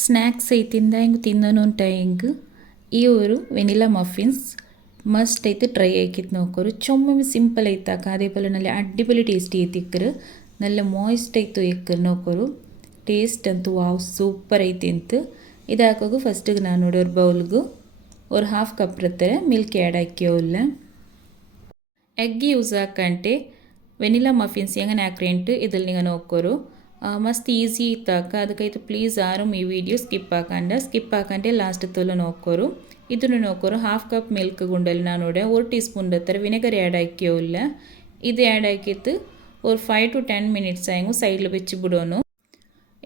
snacks ಐತಿಂದ ತಿನ್ನೋನು ತಿಂದನೊಂದು ಹಿಂಗೆ ಈ ಅವರು ವೆನಿಲಾ ಮಫಿನ್ಸ್ ಮಸ್ಟ್ ಐತೆ ಟ್ರೈ ಹಾಕಿತ್ತು ನೋಕರು ಚೊಮ್ಮೆ ಸಿಂಪಲ್ ಐತೆ ಅಕ್ಕ ಅದೇ ಪಲ್ಯ ನೆಲೆ ಅಡ್ಡಿ ಟೇಸ್ಟಿ ಐತೆ ಇಕ್ಕರೆ ನೆಲ್ಲ ಮೊಯ್ಸ್ಟ್ ಆಯ್ತು ಇಕ್ಕರ್ ನೋಕೋರು ಟೇಸ್ಟ್ ಅಂತು ವಾವ್ ಸೂಪರ್ ಐತಿ ಅಂತ ಇದು ಹಾಕೋದು ಫಸ್ಟಿಗೆ ನಾನು ನೋಡೋರ್ ಬೌಲ್ಗು ಅವ್ರು ಹಾಫ್ ಕಪ್ ಇರ್ತಾರೆ ಮಿಲ್ಕ್ ಆ್ಯಡ್ ಹಾಕಿ ಅವಲ್ಲ ಎಗ್ ಯೂಸ್ ಹಾಕಂಟೆ ವೆನಿಲಾ ಮಫಿನ್ಸ್ ಹೆಂಗೆ ಹಾಕ್ರಿ ಇದ್ರಲ್ಲಿ ನೀವು ನೋಕ್ಕೋರು മസ്റ്റ് ഈസി താക്ക അതുകൈത്ത് പ്ലീസ് ആരും ഈ വീഡിയോ സ്കിപ്പാക്കാണ്ട് സ്കിപ്പാക്കാൻ്റെ ലാസ്റ്റത്തുള്ള നോക്കൊരു ഇതിനു നോക്കൊരു ഹാഫ് കപ്പ് മിൽക്ക് ഗുണ്ടലിനാനൂടെ ഒരു ടീസ്പൂൺ എത്ര വിനെഗർ ആഡാക്കിയോ ഇല്ല ഇത് ആഡാക്കിയത് ഒരു ഫൈവ് ടു ടെൻ മിനിറ്റ്സ് ആയെങ്കിൽ സൈഡിൽ വെച്ച് വിടുന്നു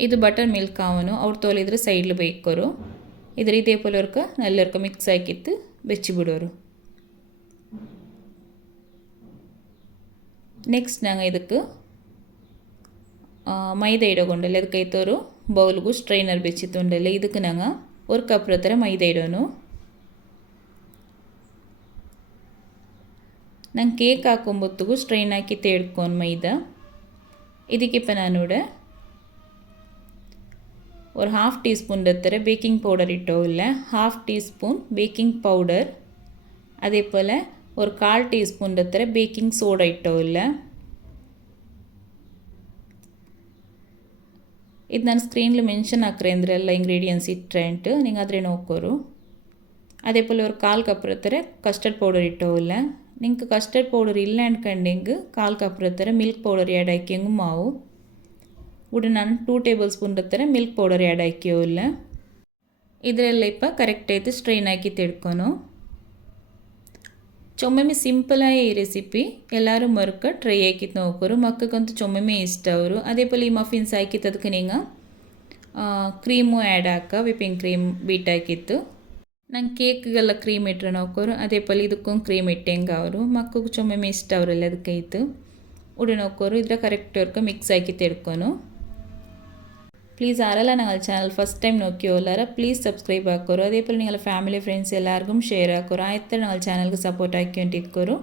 ഇത് ബട്ടർ മിൽക്ക് ആവുന്നു അവർ തോലെ ഇതിൽ സൈഡിൽ വയ്ക്കൊരു ഇതിൽ ഇതേപോലെ ഒരു നല്ലവർക്ക് മിക്സ് ആക്കിയിട്ട് വെച്ച് വിടുവരു നെക്സ്റ്റ് ഞങ്ങൾ ഇതൊക്കെ மைதையிடம் கொண்டல் இதுக்கைத்த ஒரு பவுலுக்கு ஸ்ட்ரெயினர் வச்சு தொண்டல் இதுக்கு நாங்கள் ஒரு கப் ரத்திர மைதையிடணும் நான் கேக் ஆக்கும்போத்துக்கும் ஸ்ட்ரெயின் ஆக்கி தேடுக்கோன் மைதா இதுக்கு இப்போ நானோட ஒரு ஹாஃப் டீஸ்பூன் ரத்திர பேக்கிங் பவுடர் இட்டோம் இல்லை ஹாஃப் டீஸ்பூன் பேக்கிங் பவுடர் அதே போல் ஒரு கால் டீஸ்பூன் ரத்திர பேக்கிங் சோடா இட்டோம் இல்லை ಇದು ನಾನು ಸ್ಕ್ರೀನಲ್ಲಿ ಮೆನ್ಷನ್ ಹಾಕ್ರೆ ಅಂದರೆ ಎಲ್ಲ ಇಂಗ್ರೀಡಿಯೆಂಟ್ಸ್ ಇಟ್ಟರೆ ಅಂಟು ನೀವು ಆದರೆ ನೋಕೋರು ಅದೇ ಪೋಲಿ ಅವ್ರು ಕಾಲು ಕಪ್ ಇರ್ತಾರೆ ಕಸ್ಟರ್ಡ್ ಪೌಡರ್ ಇಟ್ಟವಲ್ಲ ನಿಂಗೆ ಕಸ್ಟರ್ಡ್ ಪೌಡರ್ ಇಲ್ಲ ಅಂದ್ಕೊಂಡಿಂಗೆ ಕಾಲು ಕಪ್ ಇರ್ತಾರೆ ಮಿಲ್ಕ್ ಪೌಡರ್ ಆ್ಯಡ್ ಹಾಕಿಂಗು ಮಾವು ಉಡ ನಾನು ಟೂ ಟೇಬಲ್ ಸ್ಪೂನ್ ಇರ್ತಾರೆ ಮಿಲ್ಕ್ ಪೌಡರ್ ಆ್ಯಡ್ ಹಾಕಿಯೋ ಇಲ್ಲ ಇದರಲ್ಲಿ ಇಪ್ಪ ಕರೆಕ್ಟ್ ಐತೆ ಸ್ಟ್ರೈನ್ ಹಾಕಿ ತಿಳ್ಕೊನು ಸಿಂಪಲ್ ಸಿಂಪಲೇ ಈ ರೆಸಿಪಿ ಎಲ್ಲರೂ ಮರ್ಕ ಟ್ರೈ ಆಕಿತ್ತು ನೋಕೋರು ಮಕ್ಕಳಿಗೆ ಅಂತೂ ಇಷ್ಟ ಅವರು ಅದೇ ಪಲಿ ಮಫಿನ್ಸ್ ಹಾಕಿತ್ತು ಅದಕ್ಕೆ ನೀಂಗ ಕ್ರೀಮು ಆ್ಯಡ್ ಹಾಕ ವಿಪ್ಪಿಂಗ್ ಕ್ರೀಮ್ ಬೀಟ್ ಹಾಕಿತ್ತು ನಂಗೆ ಕೇಕ್ಗೆಲ್ಲ ಕ್ರೀಮ್ ಇಟ್ಟರೆ ನೋಕ್ಕೋರು ಅದೇ ಪಲ್ಲಿ ಇದಕ್ಕೂ ಕ್ರೀಮ್ ಇಟ್ಟೆಂಗ ಅವರು ಮಕ್ಕಗೂ ಚೊಮ್ಮೊಮ್ಮೆ ಇಷ್ಟ ಅದಕ್ಕೆ ಇತ್ತು ಅವರೆಲ್ಲ ಅದಕ್ಕೈತು ಇದ್ರ ಕರೆಕ್ಟ್ ಕರೆಕ್ಟ್ವರ್ಕೆ ಮಿಕ್ಸ್ ಹಾಕಿ ತಿಳ್ಕೊಂಡು ப்ளீஸ் யாரெல்லாம் நாங்கள் channel first time நோக்கியோ இல்லாரா please subscribe ஆக்கிறோம் அதே போல் நீங்கள் ஃபேமிலி ஃப்ரெண்ட்ஸ் எல்லாருக்கும் ஷேர் ஆக்கிறோம் ஆயத்தை நாங்கள் சேனலுக்கு சப்போர்ட் ஆக்கி வேண்டிக்கிறோம்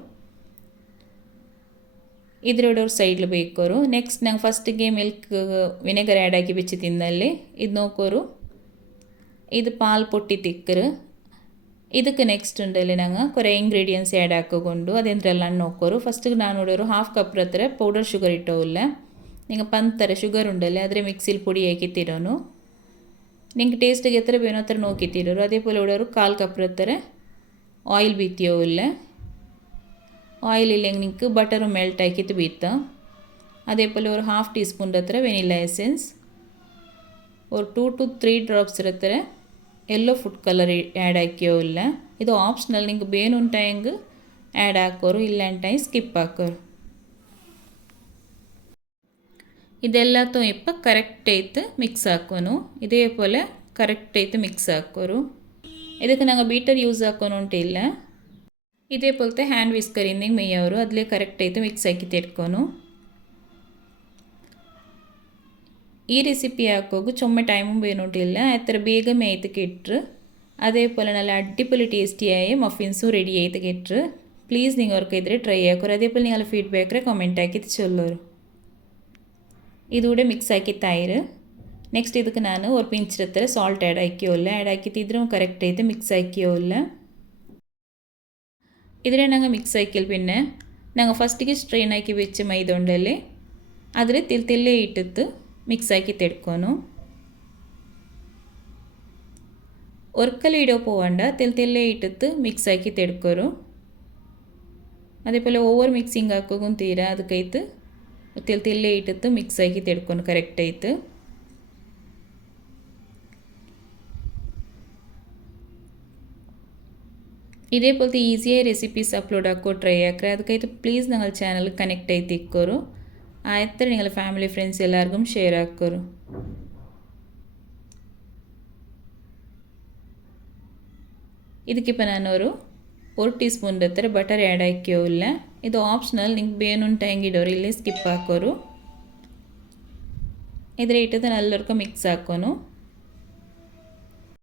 இதோட ஒரு சைடில் போய்க்கோரும் நெக்ஸ்ட் நாங்கள் ஃபஸ்ட்டுக்கே மில்க்கு வினேகர் ஆட் ஆக்கி வச்சு தின்னல்லே இது நோக்கோரும் இது பால் பொட்டி திக்குரு இதுக்கு நெக்ஸ்ட் உண்டு நாங்கள் குறை இன்க்ரீடியன்ஸ் ஆட் ஆக்க கொண்டு அதே எல்லாம் நோக்கோரும் ஃபஸ்ட்டுக்கு நானோட ஒரு ஹாஃப் கப் ரத்திர பவுடர் சுகர் இட்டோ இல்லை ನಿಂಗೆ ಬಂತಾರೆ ಶುಗರ್ ಉಂಡಲ್ಲ ಅದ್ರೆ ಮಿಕ್ಸಿಲಿ ಪುಡಿ ಹಾಕಿ ತಿರೋನು ನಿಂಗೆ ಟೇಸ್ಟಿಗೆ ಹತ್ತಿರ ಬೇನೋತ್ರ ನೋಕಿ ತಿರೋರು ಅದೇ ಪಲ್ಯ ಉಡೋರು ಕಾಲ್ ಕಪ್ ಇರ್ತಾರೆ ಆಯಿಲ್ ಬಿತ್ತಿಯೋ ಇಲ್ಲ ಆಯಿಲ್ ಇಲ್ಲಂಗೆ ನಿಂಗೆ ಬಟರು ಮೆಲ್ಟ್ ಹಾಕಿತ್ತು ಬಿತ್ತ ಅದೇ ಪಲ್ಯವ್ರು ಹಾಫ್ ಟೀ ಸ್ಪೂನ್ರತ್ರ ವೆನಿಲ್ಲಾ ಎಸೆನ್ಸ್ ಒ ಟೂ ಟು ತ್ರೀ ಡ್ರಾಪ್ಸ್ ಇರತ್ತರೆ ಎಲ್ಲೋ ಫುಡ್ ಕಲರ್ ಆ್ಯಡ್ ಹಾಕಿಯೋ ಇಲ್ಲ ಇದು ಆಪ್ಷನಲ್ ನಿಂಗೆ ಬೇನೂನ್ ಟೈಂಗೆ ಆ್ಯಡ್ ಹಾಕೋರು ಇಲ್ಲ ಟೈಮ್ ಸ್ಕಿಪ್ ಹಾಕೋರು ಇದೆಲ್ಲಾತು ಇಪ್ಪ ಕರೆಕ್ಟ್ ಐತೆ ಮಿಕ್ಸ್ ಆಕೂ ಇದೇಪೋಲೆ ಕರೆಕ್ಟ್ ಐತೆ ಮಿಕ್ಸ್ ಹಾಕೋರು ಇದಕ್ಕೆ ನಾವು ಬೀಟರ್ ಯೂಸ್ ಆಗಣ ಇದೇಪೇ ಹ್ಯಾಂಡ್ ವಿಷ್ಕರೀಂದಿಂಗ್ ಮೇಯೋರು ಅದೇ ಕರೆಕ್ಟ್ ಐತೆ ಮಿಕ್ಸ್ ಆಗಿ ತೆಡ್ಕೋನು ಈ ರೆಸಿಪಿ ಆಗೋದು ಚೊಮ್ಮೆ ಟೈಮ್ ವೇಣುಟಿಲ್ಲ ಬೇಗ ಆಯಿತು ಕಟ್ರು ಅದೇಪೋಲೆ ನಲ್ಲ ಅಡಿಪಿ ಟೇಸ್ಟಿಯಾಗಿ ಮಫಿನ್ಸು ರೆಡಿ ಆಯಿತು ಕಟ್ರು ಪ್ಲೀಸ್ ನೀವು ಅವ್ರ ಇದ್ರೆ ಟ್ರೈ ಆಗೋ ಅದೇಪೇಲೆ ನೀವು ಕಾಮೆಂಟ್ ಕಮೆಂಟ್ ಆಗಿರೋರು ಇದೂಡೆ ಮಿಕ್ಸ್ ಹಾಕಿ ತಾಯಿರು ನೆಕ್ಸ್ಟ್ ಇದಕ್ಕೆ ನಾನು ಒರ್ ಪಿಂಚ್ ಹತ್ರ ಸಾಲ್ಟ್ ಆ್ಯಡ್ ಹಾಕಿವಲ್ಲ ಆ್ಯಡ್ ಹಾಕಿತ್ತಿದ್ರು ಕರೆಕ್ಟ್ ಐತೆ ಮಿಕ್ಸ್ ಹಾಕಿವಲ್ಲ ಇದ್ರೆ ನಂಗೆ ಮಿಕ್ಸ್ ಹಾಕಿಲ್ ಪಿನ್ನೆ ನಂಗೆ ಫಸ್ಟಿಗೆ ಸ್ಟ್ರೈನ್ ಹಾಕಿ ಬಿಚ್ಚು ಮೈದೊಂಡಲ್ಲಿ ಆದರೆ ತಿಲ್ ತಿಲ್ಲೇ ಇಟ್ಟಿತ್ತು ಮಿಕ್ಸ್ ಹಾಕಿ ತೆಡ್ಕೊನು ಒರ್ಕಲ್ಲಿ ಇಡೋ ಪೋವಂಡ ತಿಲ್ ತಿಲ್ಲೇ ಇಟ್ಟಿತ್ತು ಮಿಕ್ಸ್ ಹಾಕಿ ತೆಡ್ಕೋರು ಅದೇ ಪೋಲೆ ಓವರ್ ಮಿಕ್ಸಿಂಗ್ ಹಾಕೋಗುಂತೀರಾ ಅದಕ್ಕೈತು ತೆಲ್ ತೆಲ್ಲೆ ಇಟ್ಟು ಮಿಕ್ಸ್ ಆಗಿ ತೆಡ್ಕೊಂಡು ಕರೆಕ್ಟ್ ಆಯ್ತು ಇದೇ ಪೋಲ್ತಿ ಈಸಿಯ ರೆಸಿಪೀಸ್ ಅಪ್ಲೋಡ್ ಹಾಕೋ ಟ್ರೈ ಹಾಕ್ರೆ ಅದಕ್ಕಾಯ್ತು ಪ್ಲೀಸ್ ನಂಗಲ್ಲಿ ಚಾನಲ್ ಕನೆಕ್ಟ್ ಆಯ್ತು ಇಕ್ಕೋರು ಆಯ್ತು ನಿಂಗಲ್ಲಿ ಫ್ಯಾಮಿಲಿ ಫ್ರೆಂಡ್ಸ್ ಎಲ್ಲರಿಗೂ ಶೇರ್ ಹಾಕೋರು ಇದಕ್ಕಿಪ್ಪ ನಾನು ಅವರು ஒரு டீஸ்பூன் ரத்தர் பட்டர் ஆட் ஆக்கியோ இல்லை இது ஆப்ஷனல் நீங்கள் வேணும்னு டேங்கிடோர் இல்லையே ஸ்கிப் ஆக்கரும் இதில் இட்டது நல்லா மிக்ஸ் ஆக்கணும்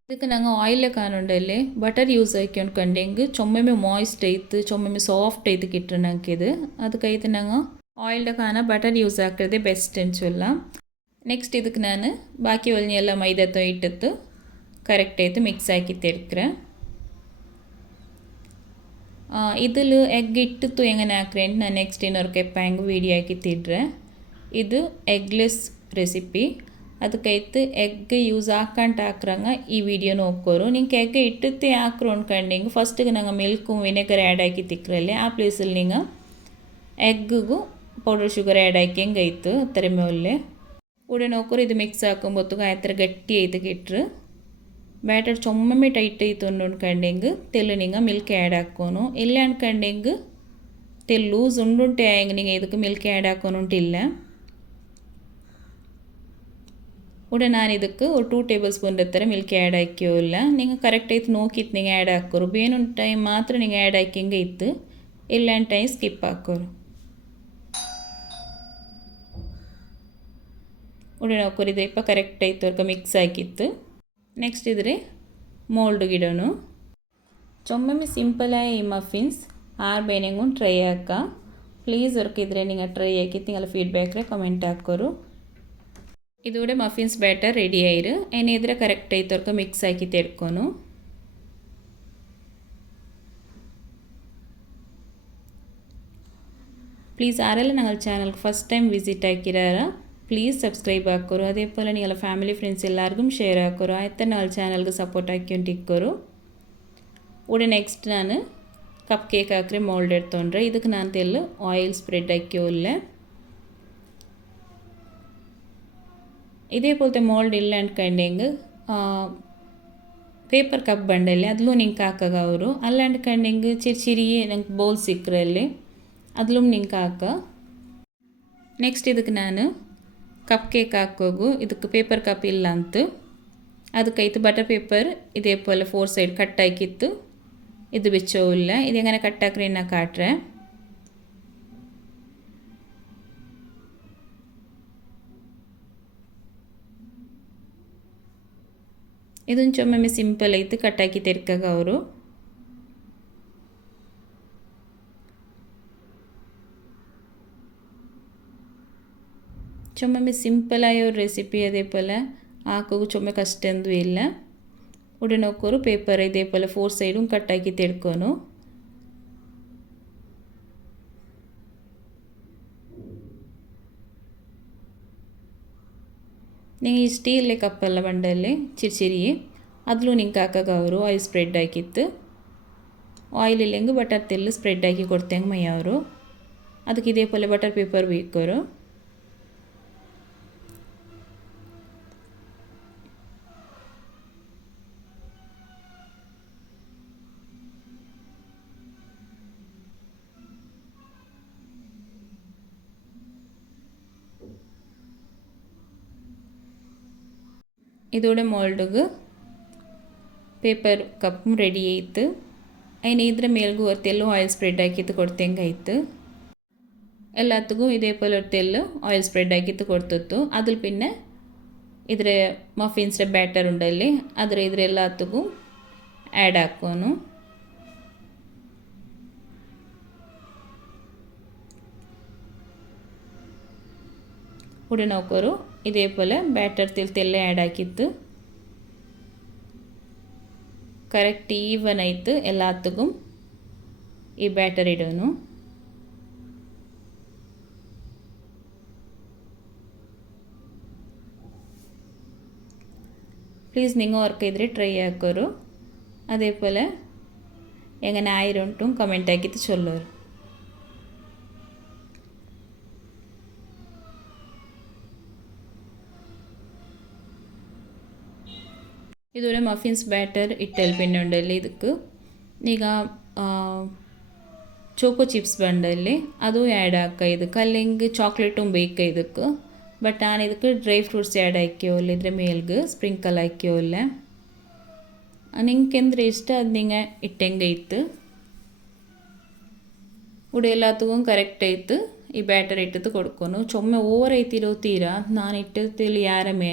இதுக்கு நாங்கள் ஆயிலில் காணோண்டில் பட்டர் யூஸ் ஆக்கியோன் கண்டிங்கு சொம்மே மாய்ஸ்ட் ஐத்து சொம்மே சாஃப்ட் ஐத்து கிட்டுனாக்கி இது அதுக்கைத்து நாங்கள் ஆயிலில் காண பட்டர் யூஸ் ஆக்கிறதே பெஸ்ட்டுன்னு சொல்லலாம் நெக்ஸ்ட் இதுக்கு நான் பாக்கி வலிஞ்சி எல்லாம் மைதத்தை இட்டுத்து கரெக்டாக மிக்ஸ் ஆக்கி தெடுக்கிறேன் ಎಗ್ ಇಟ್ಟು ಇಟ್ಟಿತ್ತು ಹೆಂಗೆ ಅಂತ ನಾನು ನೆಕ್ಸ್ಟ್ ಇನ್ನೊರ್ಕೈಪ್ಪ ಹೆಂಗೆ ವೀಡಿಯೋ ಹಾಕಿ ತಿಡ್ರೆ ಇದು ಎಗ್ಲೆಸ್ ರೆಸಿಪಿ ಅದಕ್ಕೆ ಎಗ್ ಯೂಸ್ ಹಾಕೊಂಡು ಹಾಕ್ರಂಗ ಈ ವಿಡಿಯೋ ನೋಕ್ಕೋರು ನಿಂಗೆ ಎಗ್ ಇಟ್ಟುತ್ತೆ ಹಾಕ್ರು ಅಂದ್ಕೊಂಡು ಹಿಂಗೆ ಫಸ್ಟಿಗೆ ನಂಗೆ ಮಿಲ್ಕು ವಿನೆಗರ್ ಆ್ಯಡ್ ಹಾಕಿ ತಿಕ್ಕರಲ್ಲಿ ಆ ಪ್ಲೇಸಲ್ಲಿ ನಿಂಗೆ ಎಗ್ಗೂ ಪೌಡರ್ ಶುಗರ್ ಆ್ಯಡ್ ಹಾಕಿ ಹಿಂಗೆ ಐತೆ ಥರ ಮೇಲೆ ಕೂಡ ನೋಡ್ಕೋರು ಇದು ಮಿಕ್ಸ್ ಹಾಕೊಂಬತ್ತು ಆ ಥರ ಗಟ್ಟಿ ಐತೆಗೆ ಇಟ್ರು ಬ್ಯಾಟರ್ ಚೊಮ್ಮೆ ಟೈಟ್ ಆಯಿತು ಅನ್ನೋಕಂಡೆಂಗೆ ತೆಲ್ಲು ನಿಂಗೆ ಮಿಲ್ಕ್ ಆ್ಯಡ್ ಹಾಕೋನು ಇಲ್ಲ ಅನ್ಕಂಡೆಂಗೆ ತೆಲ್ಲು ಸುಂಡುಂಟೆ ಹೆಂಗೆ ನಿಂಗೆ ಇದಕ್ಕೆ ಮಿಲ್ಕ್ ಆ್ಯಡ್ ಹಾಕೋನುಂಟಿಲ್ಲ ಉಡ ನಾನು ಇದಕ್ಕೆ ಒಂದು ಟೂ ಟೇಬಲ್ ಸ್ಪೂನ್ ಎತ್ತರ ಮಿಲ್ಕ್ ಆ್ಯಡ್ ಹಾಕ್ಯೋ ಇಲ್ಲ ನಿಂಗೆ ಕರೆಕ್ಟ್ ಆಯ್ತು ನೋಕಿತ್ತು ನಿಂಗೆ ಆ್ಯಡ್ ಹಾಕೋರು ಬೇನು ಟೈಮ್ ಮಾತ್ರ ನಿಂಗೆ ಆ್ಯಡ್ ಹಾಕಿಂಗೆ ಇತ್ತು ಇಲ್ಲ ಟೈಮ್ ಸ್ಕಿಪ್ ಹಾಕೋರು ಉಡ ನಾವು ಕುರಿದ ಇಪ್ಪ ಕರೆಕ್ಟ್ ಆಯ್ತು ಅವ್ರಿಗೆ ಮಿಕ್ಸ್ ಆಗಿತ್ತು ನೆಕ್ಸ್ಟ್ ಇದ್ರೆ ಮೋಲ್ಡ್ ಗಿಡನು ಸಿಂಪಲ್ ಸಿಂಪಲ್ ಈ ಮಫಿನ್ಸ್ ಆರ್ ಬೇನೆಂಗು ಟ್ರೈ ಹಾಕ ಪ್ಲೀಸ್ ವರ್ಕಿದ್ರೆ ನಿಂಗೆ ಟ್ರೈ ಹಾಕಿ ಫೀಡ್ಬ್ಯಾಕ್ ಫೀಡ್ಬ್ಯಾಕ್ರೆ ಕಮೆಂಟ್ ಹಾಕೋರು ಇದೂಡೆ ಮಫಿನ್ಸ್ ಬ್ಯಾಟರ್ ರೆಡಿ ಆಯ್ರು ಏನೇ ಇದ್ರೆ ಕರೆಕ್ಟ್ ಐತ ಮಿಕ್ಸ್ ಹಾಕಿ ತೆಡ್ಕೋನು ಪ್ಲೀಸ್ ಆರೆಲ್ಲ ನಂಗೆ ಚಾನಲ್ಗೆ first time visit ಹಾಕಿರಾರ please subscribe ആക്കോറു അതേപോലെ നിങ്ങളെ ഫാമിലി ഫ്രണ്ട്സ് എല്ലാവർക്കും ഷെയർ ആക്കോറു അത്ര നാല് ചാനലുകൾ സപ്പോർട്ട് ആക്കിക്കൊണ്ടിരിക്കോറു ഉടൻ നെക്സ്റ്റ് ഞാൻ കപ്പ് കേക്ക് ആക്കി മോൾഡ് എടുത്തോണ്ടേ ഇത് ഞാൻ തെല്ല് ഓയിൽ സ്പ്രെഡ് ആക്കിയോല്ല ഇതേപോലത്തെ മോൾഡ് ഇല്ല കണ്ടെങ്കിൽ പേപ്പർ കപ്പ് ബണ്ടല്ലേ അതിലും നിങ്ങൾക്ക് ആക്കുക അവരു അല്ലാണ്ട് കണ്ടെങ്കിൽ ചെറിയ ചെറിയ ബോൾ സിക്കറല്ലേ അതിലും നിങ്ങൾക്ക് ആക്കുക നെക്സ്റ്റ് ഇതൊക്കെ ഞാൻ ಕಪ್ ಕೇಕ್ ಹಾಕೋಗು ಇದಕ್ಕೆ ಪೇಪರ್ ಕಪ್ ಇಲ್ಲ ಅದಕ್ಕೆ ಇದು ಬಟರ್ ಪೇಪರ್ ಇದೇ ಪೋಲೆ ಫೋರ್ ಸೈಡ್ ಕಟ್ ಹಾಕಿತ್ತು ಇದು ಬಿಚ್ಚೋ ಇಲ್ಲ ಹಾಕ್ರಿ ನಾ ಕಾಟ್ರೆ ಇದೊಂಚೆ ಸಿಂಪಲ್ ಐತೆ ಕಟ್ ಹಾಕಿ ತೆರ್ಕಾಗ ಅವರು ಚೊಮ್ಮೆ ಸಿಂಪಲ್ ಆಗಿರೋ ರೆಸಿಪಿ ಅದೇ ಪಲ್ಲ ಹಾಕೋ ಚೊಮ್ಮೆ ಕಷ್ಟ ಎಂದು ಇಲ್ಲ ಉಡನೊಕ್ಕರು ಪೇಪರ್ ಇದೆ ಪಲ್ಲ ಫೋರ್ ಸೈಡು ಕಟ್ಟಾಕಿ ತಿಳ್ಕೊನು ನಿಂಗೆ ಇಷ್ಟ ಇಲ್ಲ ಕಪ್ಪಲ್ಲ ಬಂಡಲ್ಲಿ ಚಿರಿಚಿರಿ ಅದ್ಲೂ ನಿಂಗೆ ಹಾಕಾಗ ಅವರು ಆಯಿಲ್ ಸ್ಪ್ರೆಡ್ ಆಗಿತ್ತು ಆಯಿಲ್ ಇಲ್ಲ ಹೆಂಗೆ ಬಟರ್ ತೆಲ್ಲು ಸ್ಪ್ರೆಡ್ ಹಾಕಿ ಕೊಡ್ತೆ ಹೆಂಗೆ ಮೈ ಅವರು ಅದಕ್ಕೆ ಇದೇ ಪಲ್ಲೆ ಬಟರ್ ಪೇಪರ್ ಬೇಕವರು ഇതോടെ മോൾഡുക പേപ്പർ കപ്പും റെഡി ചെയ്ത് അതിന് ഇതിന് മേൽക്ക് ഒരു ഓയിൽ സ്പ്രെഡ് ആക്കിയിട്ട് കൊടുത്തേൻ കഴിത്ത് എല്ലാത്തുക്കും ഇതേപോലെ ഒരു തെല്ല് ഓയിൽ സ്പ്രെഡ് ആക്കിയിട്ട് കൊടുത്തു അതിൽ പിന്നെ ഇതിലെ മഫീൻസിൻ്റെ ബാറ്റർ ഉണ്ടല്ലേ അതിൽ ഇതിലെല്ലാത്തുക്കും ആഡ് ആക്കുന്നു ഉടൻ നോക്കൊരു ഇതേപോലെ ബാറ്റർ തെല്ല ആഡാക്കിത്ത് കറക്റ്റ് ഈവനായിട്ട് എല്ലാത്തക്കും ഈ ബാറ്റർ ഇടുന്നു പ്ലീസ് നിങ്ങൾ ഓർക്ക് എതിരെ ട്രൈ ആക്കൊരു അതേപോലെ എങ്ങനെ ആയിരുന്നിട്ടും കമൻറ്റ് ആക്കിയിട്ട് ചൊല്ലൊരു இது ஒரு மஃபின்ஸ் பேட்டர் இட்டல் பின்னண்டு இல்லை இதுக்கு நீங்கள் சோக்கோ சிப்ஸ் பண்ணல அதுவும் ஆட் ஆக்க இதுக்கு அல்லங்க சாக்லேட்டும் பேக்க இதுக்கு பட் நான் இதுக்கு ட்ரை ஃப்ரூட்ஸ் ஆட் ஆக்கியோ இல்லை இதில் மேல்கு ஸ்ப்ரிங்கல் ஆக்கியோ இல்லை நீங்கள் எந்த ரேஸ்ட்டு அது நீங்கள் இட்டெங்க இத்து இப்படி எல்லாத்துக்கும் கரெக்ட் ஆயிட்டு பேட்டர் இட்டுத்து கொடுக்கணும் சும்மா ஓவர் ஐத்திரோ தீரா நான் இட்டத்தில் யாரமே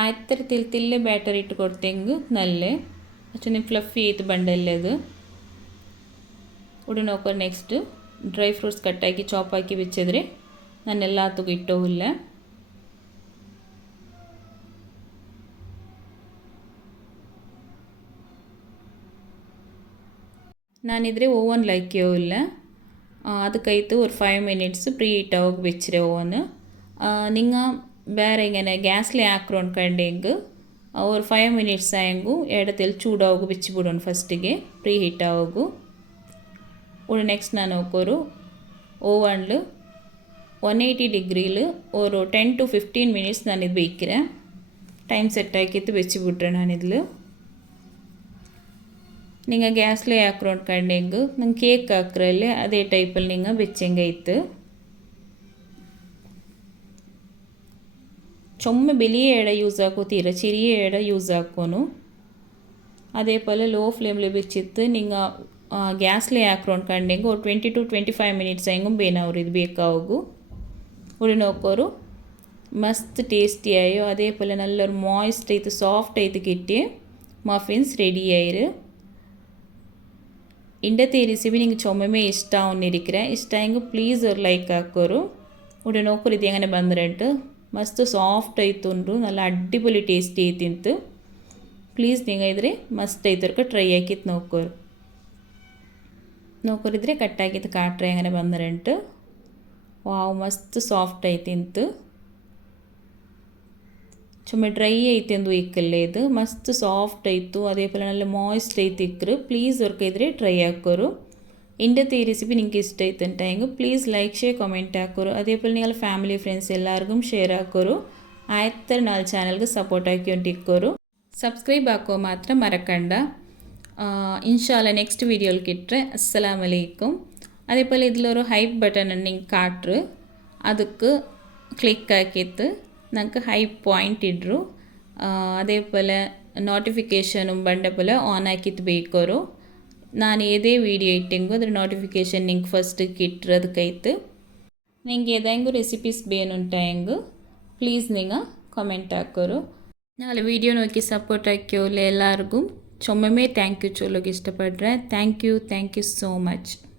ಆಯ್ತರ ತಿಲ್ ತಿಲ್ಲೆ ಬ್ಯಾಟರಿ ಇಟ್ಟು ಕೊಡ್ತೇಂಗು ನಲ್ಲೆ ಅಷ್ಟು ನಿಮ್ಮ ಫ್ಲಫಿ ಆಯ್ತು ಬಂಡಲ್ಲೆ ಅದು ಉಡು ನೋಕ ನೆಕ್ಸ್ಟ್ ಡ್ರೈ ಫ್ರೂಟ್ಸ್ ಕಟ್ಟಾಕಿ ಚಾಪ್ ಹಾಕಿ ಬಿಚ್ಚಿದ್ರೆ ನಾನೆಲ್ಲ ತುಗ ಇಟ್ಟೋ ಹುಲ್ಲ ನಾನಿದ್ರೆ ಓವನ್ ಲೈಕ್ಯೋ ಇಲ್ಲ ಅದಕ್ಕೈತು ಒಂದು ಫೈವ್ ಮಿನಿಟ್ಸ್ ಪ್ರೀ ಹೀಟ್ ಆಗಿ ಬಿಚ್ಚರೆ ಓವನ್ ನಿಂಗೆ ಬೇರೆ ಹಿಂಗೆ ಗ್ಯಾಸ್ಲೆ ಹಾಕಿ ಅನ್ಕಂಡಿಗೆ ಅವ್ರ ಫೈವ್ ಮಿನಿಟ್ಸ್ ಆಯಂಗೆ ಎರಡದಲ್ಲಿ ಚೂಡಾವಿ ಬಿಚ್ಚಿಬಿಡೋಣ ಫಸ್ಟಿಗೆ ಪ್ರೀ ಹೀಟ್ ಆವಾಗು ನೆಕ್ಸ್ಟ್ ನಾನು ಹಾಕೋರು ಓವನ್ಲು ಒನ್ ಏಯ್ಟಿ ಡಿಗ್ರೀಲು ಅವರು ten to fifteen minutes ನಾನಿದು ಬೇಕರೆ time set ಹಾಕಿತ್ತು ಬೆಚ್ಚಿಬಿಟ್ರೆ ನಾನಿದ್ಲು ನೀಂಗೆ ಗ್ಯಾಸ್ಲೇ ಹಾಕಿ ಒಣ್ಕಂಡು ನಂಗೆ ಕೇಕ್ ಹಾಕ್ರಲ್ಲೇ ಅದೇ ಟೈಪಲ್ಲಿ ನೀವು ಬೆಚ್ಚಂಗ ಇತ್ತು ಚಮ್ಮ ಬೆಳಿಯ ಇಡ ಯೂಸ್ ಆಕೀರ ಚಿರಿ ಇಡ ಯೂಸ್ ಆಗಣನು ಅದೇಪೋಲ್ ಲೋ ಫ್ಲೇಮಲ್ಲಿ ವೆಚ್ಚಿತ್ತು ನೀವು gas ಆಕ್ರಾಂಡೆಂಗೆ twenty two twenty five minutes ಎಂಗೆ ಬೇನಾವ್ರು ಇದು ಬೇಕಾಗೂ ನೋಕೋರು ಮಸ್ತ್ ಟೇಸ್ಟಿ ಆಯೋ ಅದೇಪೇ ನಲ್ಲರ ಮಾಯ್ಸ್ಡ್ ಸಾಫ್ಟ್ ಆಯಿತು ಕಿಟ್ಟು ಮಫಿನ್ಸ್ ರೆಡಿ ಆಯ್ ಇಂಡೆಸಿಪಿ ನೀವು ಸುಮ್ಮನೆ ಇಷ್ಟ ಇಷ್ಟ ಇಷ್ಟು ಪ್ಲೀಸ್ ಲೈಕ್ ಆಕರು ಉಡ ನೋಕ್ಕ ಬಂದ್ರೆ ಮಸ್ತ್ ಸಾಫ್ಟ್ ಆಯ್ತುನ್ರು ನಾನು ಅಡ್ಡಿ ಅಡ್ಡಿಪಲಿ ಟೇಸ್ಟಿ ಐತಿ ಅಂತ ಪ್ಲೀಸ್ ನೀಂಗ ಇದ್ರೆ ಮಸ್ತ್ ಐತೆ ಟ್ರೈ ಆಕಿತ್ತು ನೋಕೋರು ನೋಕೋರಿದ್ರೆ ಕಟ್ ಕಾಟ್ರೆ ಹಂಗೆ ಬಂದರೆ ವಾವ್ ಮಸ್ತ್ ಸಾಫ್ಟ್ ಐತಿಂತು ಸುಮ್ಮನೆ ಡ್ರೈ ಐತಿ ಅಂದು ಇಕ್ಕಲ್ಲೇ ಇದು ಮಸ್ತ್ ಸಾಫ್ಟ್ ಐತು ಅದೇ ಫಲ ನೆಲ್ಲ ಮಾಯ್ಸ್ಟ್ ಐತಿ ಪ್ಲೀಸ್ ಅವ್ರಕ್ಕೆ ಇದ್ರೆ ಟ್ರೈ ಹಾಕೋರು இன்றைய ரெசிபி நீங்கள் இஷ்டத்துட்டேங்க ப்ளீஸ் லைக் ஷேர் கமெண்ட் ஆக்கிறோம் அதே போல் நீங்கள் ஃபேமிலி ஃப்ரெண்ட்ஸ் எல்லாருக்கும் ஷேர் ஆக்கிறோம் ஆயிரத்த நாள் சேனலுக்கு சப்போர்ட் ஆக்கி ஒன்றிக்கோரும் சப்ஸ்கிரைப் ஆக்கோ மாத்திரம் மறக்கண்டா இன்ஷால நெக்ஸ்ட் வீடியோவில் கிட்ட அஸ்லாம் வலைக்கும் அதே போல் இதில் ஒரு ஹைப் பட்டன் நீங்கள் காட்டுரு அதுக்கு கிளிக் ஆக்கிட்டு நமக்கு ஹைப் பாயிண்ட் இட்ரும் அதே போல் நோட்டிஃபிகேஷனும் பண்ண போல் ஆன் ஆக்கிட்டு போய்க்கோரும் ನಾನು ಎದೇ ವೀಡಿಯೋ ಇಟ್ಟೆಂಗೋ ಅದರ ನೋಟಿಫಿಕೇಷನ್ ನಿಂಗೆ ಫಸ್ಟ್ ಕಿಟ್ ಕೈ ನಿಂಗೆ ಯಾವುದೋ ರೆಸಿಪೀಸ್ ಹೆಂಗು ಪ್ಲೀಸ್ ನಿಂಗೆ ಕಮೆಂಟ್ ನಾಳೆ ವೀಡಿಯೋ ನೋಕಿ ಸಪೋರ್ಟ್ ಹಾಕ್ಯೋಲೆ ಇಲ್ಲ ಚೊಮ್ಮೆ thank thank you ಚಲೋಕ್ಕೆ ಇಷ್ಟಪಡ್ರೆ thank you thank you so much